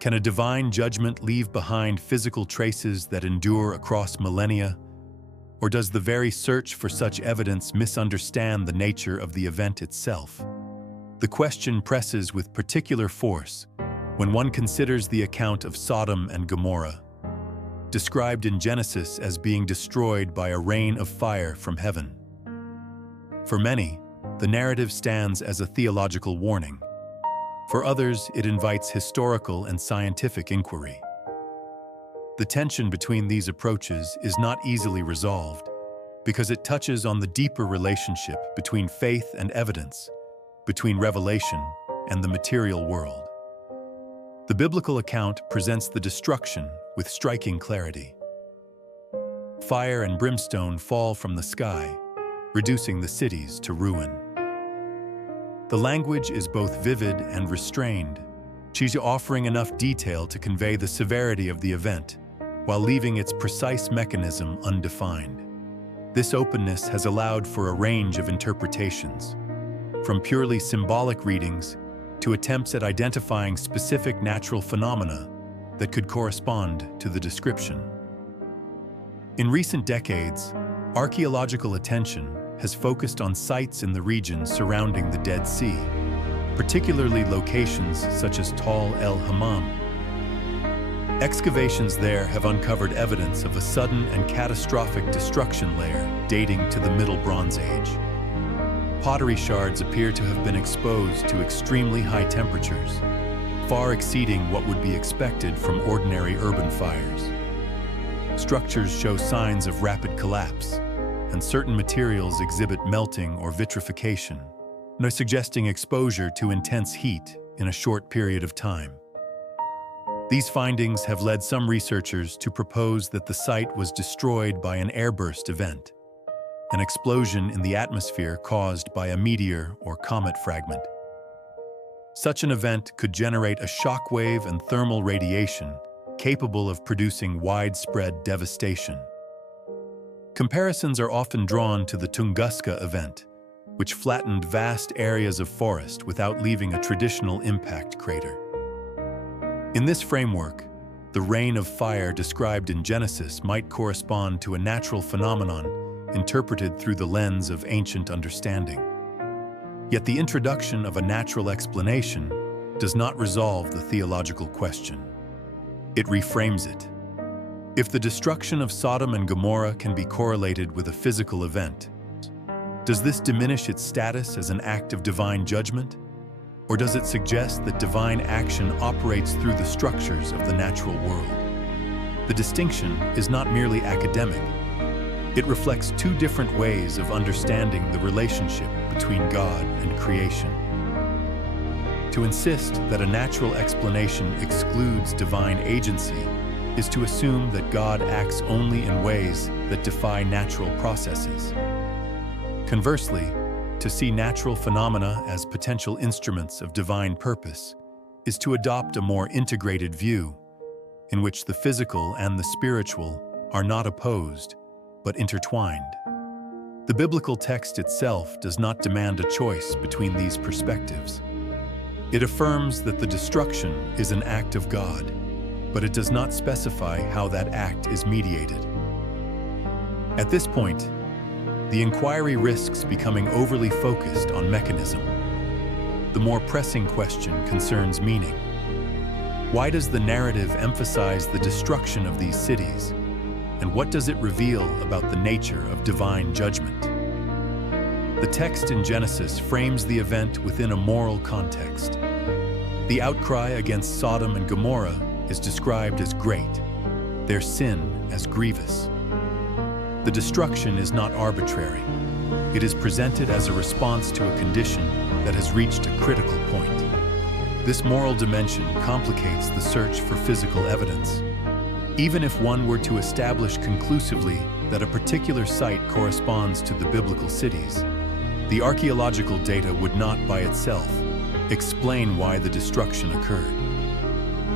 Can a divine judgment leave behind physical traces that endure across millennia? Or does the very search for such evidence misunderstand the nature of the event itself? The question presses with particular force when one considers the account of Sodom and Gomorrah, described in Genesis as being destroyed by a rain of fire from heaven. For many, the narrative stands as a theological warning. For others, it invites historical and scientific inquiry. The tension between these approaches is not easily resolved because it touches on the deeper relationship between faith and evidence, between revelation and the material world. The biblical account presents the destruction with striking clarity. Fire and brimstone fall from the sky, reducing the cities to ruin. The language is both vivid and restrained, each offering enough detail to convey the severity of the event, while leaving its precise mechanism undefined. This openness has allowed for a range of interpretations, from purely symbolic readings to attempts at identifying specific natural phenomena that could correspond to the description. In recent decades, archaeological attention has focused on sites in the region surrounding the Dead Sea, particularly locations such as Tal el-Hammam. Excavations there have uncovered evidence of a sudden and catastrophic destruction layer dating to the Middle Bronze Age. Pottery shards appear to have been exposed to extremely high temperatures, far exceeding what would be expected from ordinary urban fires. Structures show signs of rapid collapse, and certain materials exhibit melting or vitrification, suggesting exposure to intense heat in a short period of time. These findings have led some researchers to propose that the site was destroyed by an airburst event, an explosion in the atmosphere caused by a meteor or comet fragment. Such an event could generate a shockwave and thermal radiation capable of producing widespread devastation. Comparisons are often drawn to the Tunguska event, which flattened vast areas of forest without leaving a traditional impact crater. In this framework, the rain of fire described in Genesis might correspond to a natural phenomenon interpreted through the lens of ancient understanding. Yet the introduction of a natural explanation does not resolve the theological question. It reframes it. If the destruction of Sodom and Gomorrah can be correlated with a physical event, does this diminish its status as an act of divine judgment? Or does it suggest that divine action operates through the structures of the natural world? The distinction is not merely academic. It reflects two different ways of understanding the relationship between God and creation. To insist that a natural explanation excludes divine agency is to assume that God acts only in ways that defy natural processes. Conversely, to see natural phenomena as potential instruments of divine purpose is to adopt a more integrated view, in which the physical and the spiritual are not opposed, but intertwined. The biblical text itself does not demand a choice between these perspectives. It affirms that the destruction is an act of God, but it does not specify how that act is mediated. At this point, the inquiry risks becoming overly focused on mechanism. The more pressing question concerns meaning. Why does the narrative emphasize the destruction of these cities? And what does it reveal about the nature of divine judgment? The text in Genesis frames the event within a moral context. The outcry against Sodom and Gomorrah is described as great, their sin as grievous. The destruction is not arbitrary. It is presented as a response to a condition that has reached a critical point. This moral dimension complicates the search for physical evidence. Even if one were to establish conclusively that a particular site corresponds to the biblical cities, the archaeological data would not by itself explain why the destruction occurred.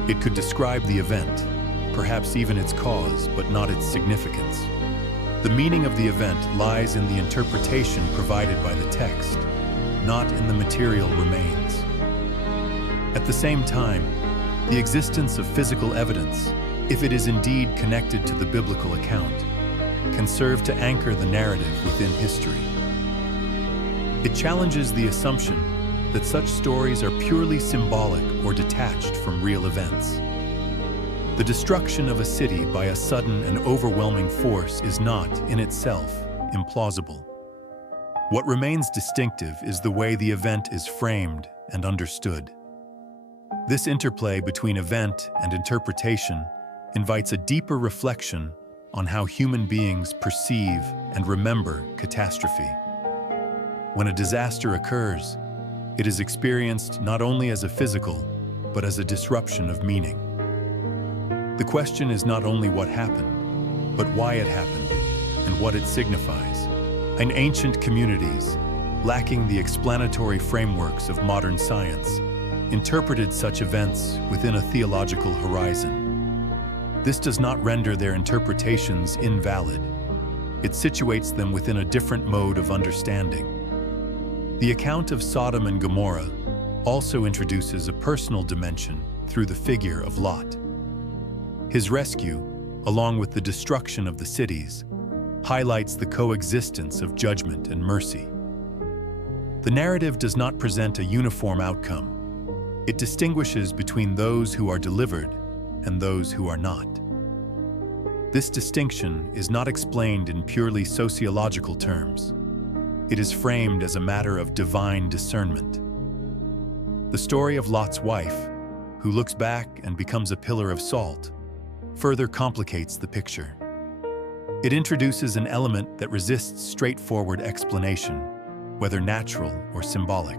It could describe the event, perhaps even its cause, but not its significance. The meaning of the event lies in the interpretation provided by the text, not in the material remains. At the same time, The existence of physical evidence, if it is indeed connected to the biblical account, can serve to anchor the narrative within history. It challenges the assumption that such stories are purely symbolic or detached from real events. The destruction of a city by a sudden and overwhelming force is not, in itself, implausible. What remains distinctive is the way the event is framed and understood. This interplay between event and interpretation invites a deeper reflection on how human beings perceive and remember catastrophe. When a disaster occurs, it is experienced not only as a physical, but as a disruption of meaning. The question is not only what happened, but why it happened and what it signifies. In ancient communities, lacking the explanatory frameworks of modern science, interpreted such events within a theological horizon. This does not render their interpretations invalid. It situates them within a different mode of understanding. The account of Sodom and Gomorrah also introduces a personal dimension through the figure of Lot. His rescue, along with the destruction of the cities, highlights the coexistence of judgment and mercy. The narrative does not present a uniform outcome. It distinguishes between those who are delivered and those who are not. This distinction is not explained in purely sociological terms. It is framed as a matter of divine discernment. The story of Lot's wife, who looks back and becomes a pillar of salt, further complicates the picture. It introduces an element that resists straightforward explanation, whether natural or symbolic.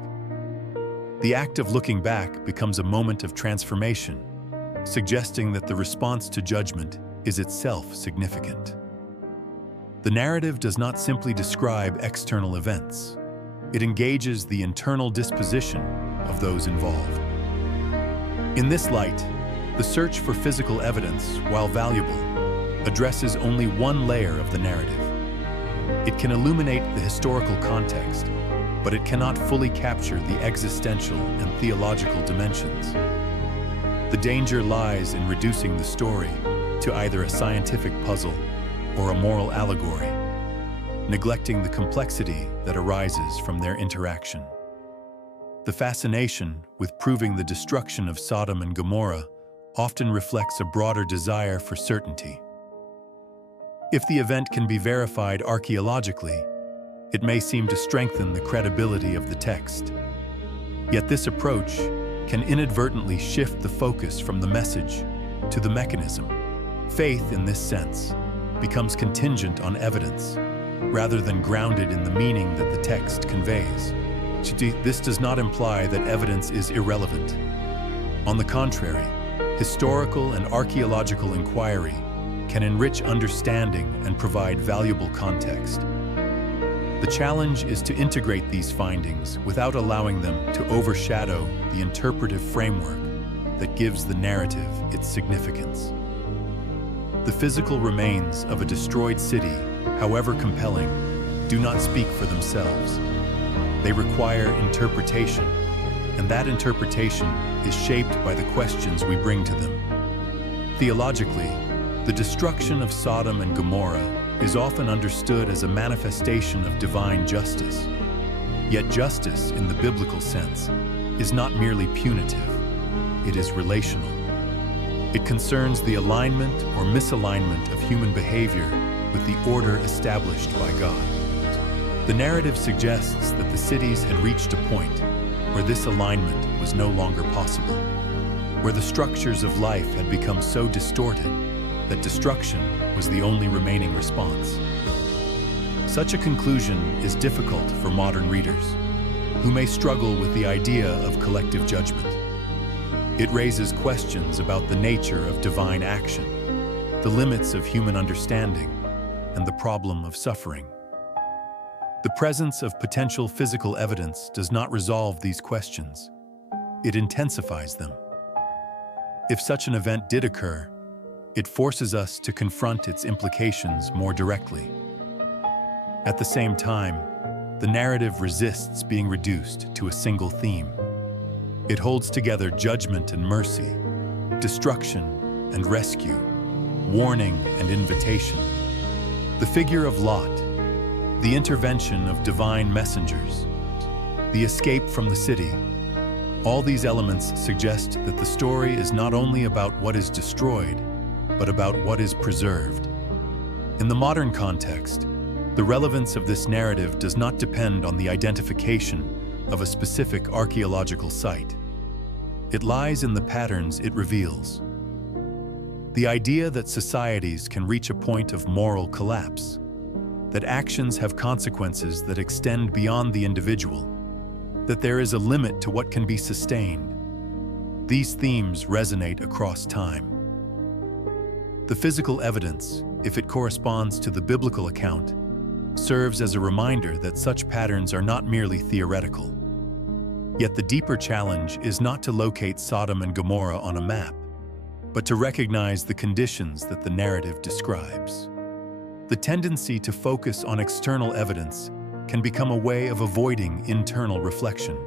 The act of looking back becomes a moment of transformation, suggesting that the response to judgment is itself significant. The narrative does not simply describe external events. It engages the internal disposition of those involved. In this light, the search for physical evidence, while valuable, addresses only one layer of the narrative. It can illuminate the historical context, but it cannot fully capture the existential and theological dimensions. The danger lies in reducing the story to either a scientific puzzle or a moral allegory, neglecting the complexity that arises from their interaction. The fascination with proving the destruction of Sodom and Gomorrah often reflects a broader desire for certainty. If the event can be verified archaeologically, it may seem to strengthen the credibility of the text. Yet this approach can inadvertently shift the focus from the message to the mechanism. Faith, in this sense, becomes contingent on evidence, rather than grounded in the meaning that the text conveys. This does not imply that evidence is irrelevant. On the contrary, historical and archaeological inquiry can enrich understanding and provide valuable context. The challenge is to integrate these findings without allowing them to overshadow the interpretive framework that gives the narrative its significance. The physical remains of a destroyed city, however compelling, do not speak for themselves. They require interpretation, and that interpretation is shaped by the questions we bring to them. Theologically, the destruction of Sodom and Gomorrah is often understood as a manifestation of divine justice. Yet justice, in the biblical sense, is not merely punitive, it is relational. It concerns the alignment or misalignment of human behavior with the order established by God. The narrative suggests that the cities had reached a point where this alignment was no longer possible, where the structures of life had become so distorted that destruction was the only remaining response. Such a conclusion is difficult for modern readers, who may struggle with the idea of collective judgment. It raises questions about the nature of divine action, the limits of human understanding, and the problem of suffering. The presence of potential physical evidence does not resolve these questions. It intensifies them. If such an event did occur, it forces us to confront its implications more directly. At the same time, the narrative resists being reduced to a single theme. It holds together judgment and mercy, destruction and rescue, warning and invitation. The figure of Lot, the intervention of divine messengers, the escape from the city. All these elements suggest that the story is not only about what is destroyed, but about what is preserved. In the modern context, the relevance of this narrative does not depend on the identification of a specific archaeological site. It lies in the patterns it reveals. The idea that societies can reach a point of moral collapse, that actions have consequences that extend beyond the individual, that there is a limit to what can be sustained. These themes resonate across time. The physical evidence, if it corresponds to the biblical account, serves as a reminder that such patterns are not merely theoretical. Yet the deeper challenge is not to locate Sodom and Gomorrah on a map, but to recognize the conditions that the narrative describes. The tendency to focus on external evidence can become a way of avoiding internal reflection.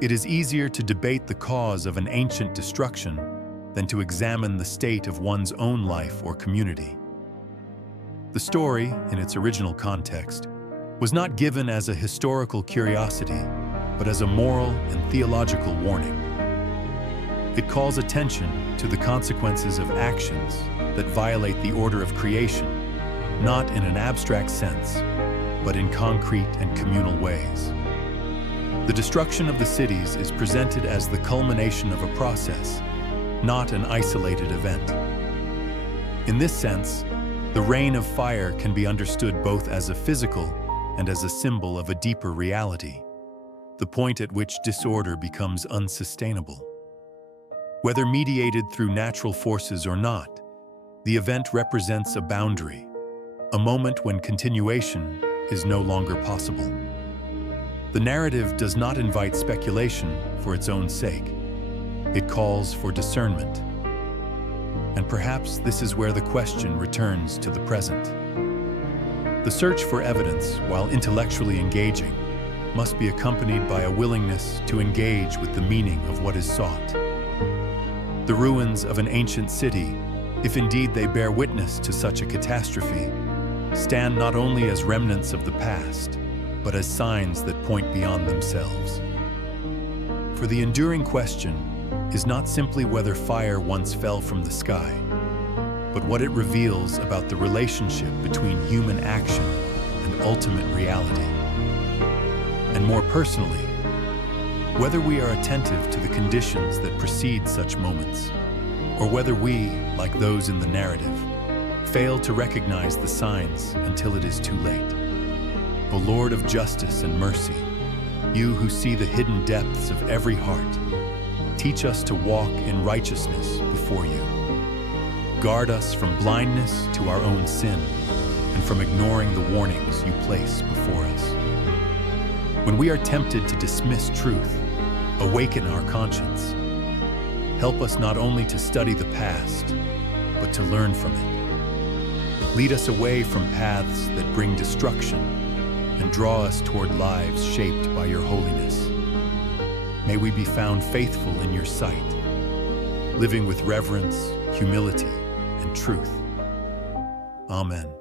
It is easier to debate the cause of an ancient destruction than to examine the state of one's own life or community. The story, in its original context, was not given as a historical curiosity, but as a moral and theological warning. It calls attention to the consequences of actions that violate the order of creation, not in an abstract sense, but in concrete and communal ways. The destruction of the cities is presented as the culmination of a process, not an isolated event. In this sense, the rain of fire can be understood both as a physical and as a symbol of a deeper reality, the point at which disorder becomes unsustainable. Whether mediated through natural forces or not, the event represents a boundary, a moment when continuation is no longer possible. The narrative does not invite speculation for its own sake. It calls for discernment. And perhaps this is where the question returns to the present. The search for evidence, while intellectually engaging, must be accompanied by a willingness to engage with the meaning of what is sought. The ruins of an ancient city, if indeed they bear witness to such a catastrophe, stand not only as remnants of the past, but as signs that point beyond themselves. For the enduring question is not simply whether fire once fell from the sky, but what it reveals about the relationship between human action and ultimate reality. And more personally, whether we are attentive to the conditions that precede such moments, or whether we, like those in the narrative, fail to recognize the signs until it is too late. O Lord of justice and mercy, you who see the hidden depths of every heart, teach us to walk in righteousness before you. Guard us from blindness to our own sin and from ignoring the warnings you place before us. When we are tempted to dismiss truth, awaken our conscience. Help us not only to study the past, but to learn from it. Lead us away from paths that bring destruction and draw us toward lives shaped by your holiness. May we be found faithful in your sight, living with reverence, humility, and truth. Amen.